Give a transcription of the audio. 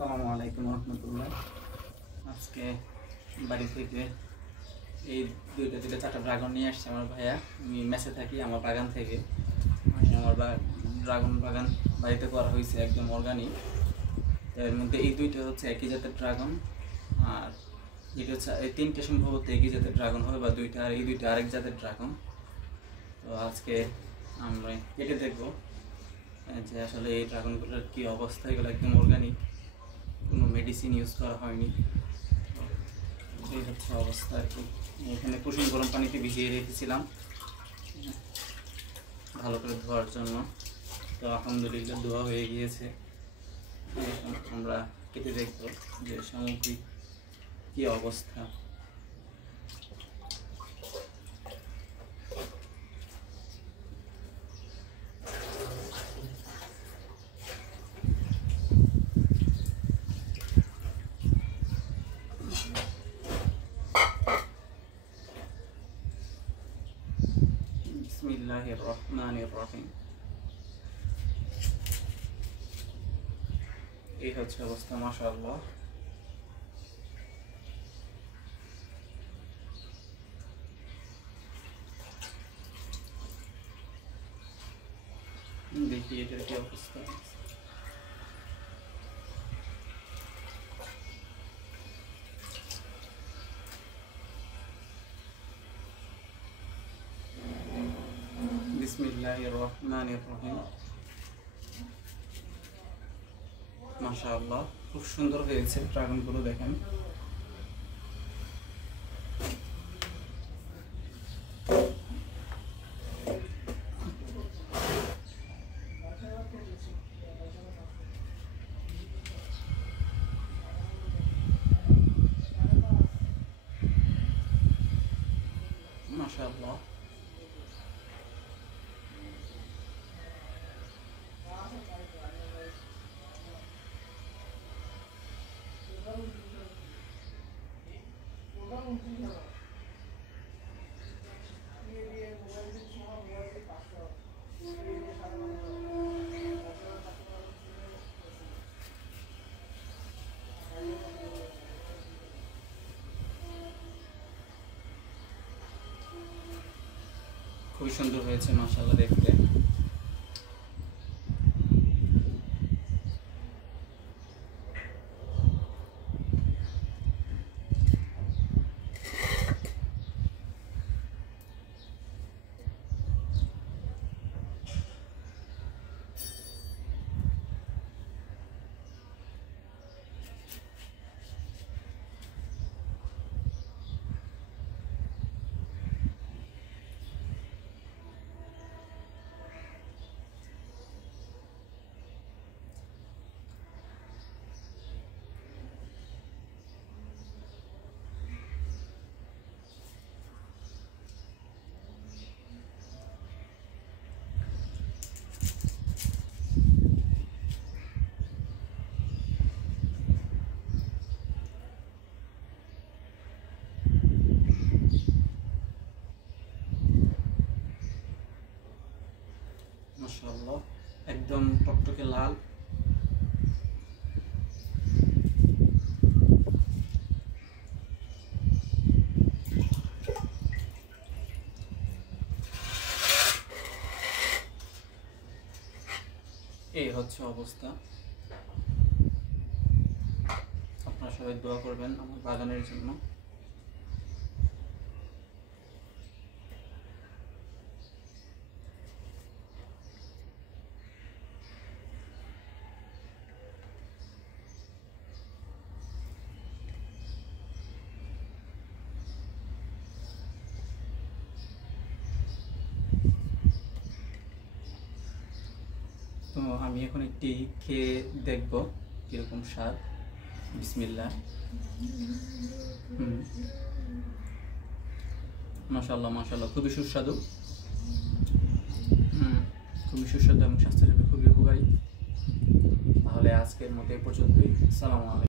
আসসালামু আলাইকুম রহমতুল্লাহ। আজকে বাড়ি থেকে এই দুইটা চারটা ড্রাগন নিয়ে আসছে আমার ভাইয়া। আমি মেসে থাকি, আমার বাগান থেকে আমার ড্রাগন বাগান বাড়িতে করা হয়েছে একদম অর্গানিক। এর মধ্যে এই দুইটা হচ্ছে একই জাতের ড্রাগন, আর এটা হচ্ছে এই তিনটে সম্ভবত একই জাতের ড্রাগন হবে, বা দুইটা, আর এই দুইটা আরেক জাতের ড্রাগন। তো আজকে আমরা কেটে দেখবো যে আসলে এই ড্রাগনগুলোর কী অবস্থা। এগুলো একদম অর্গানিক, কোনো মেডিসিন ইউজ করা হয়নি। এই হচ্ছে অবস্থা আর কি। এখানে কুসুম গরম পানিতে ভিজিয়ে রেখেছিলাম ভালো করে ধোয়ার জন্য। তো আলহামদুলিল্লাহ ধোয়া হয়ে গিয়েছে। আমরা কেটে দেখবো যে সামগ্রিক কী অবস্থা। বিসমিল্লাহির রহমানির রহিম। এই হচ্ছে অবস্থা, মাশাআল্লাহ। দেখি এটার কি অবস্থা। বিসমিল্লাহির রহমানির রহিম। মাশাআল্লাহ, খুব সুন্দর হয়েছে ড্রাগনগুলো, দেখেন। মাশাআল্লাহ, খুবই সুন্দর হয়েছে মাশাআল্লাহ দেখতে। মাশাআল্লাহ, একদম টকটকে লাল। এই হচ্ছে অবস্থা। আপনারা সবাই দোয়া করবেন আমার বাগানের জন্য। তো আমি এখন একটি খেয়ে দেখব কিরকম স্বাদ। বিসমিল্লাহ। মাশাআল্লাহ মাশাআল্লাহ, খুবই সুস্বাদু। খুবই সুস্বাদু এবং স্বাস্থ্যের জন্য খুবই উপকারী। তাহলে আজকের মতো এই পর্যন্তই। আসসালামু আলাইকুম।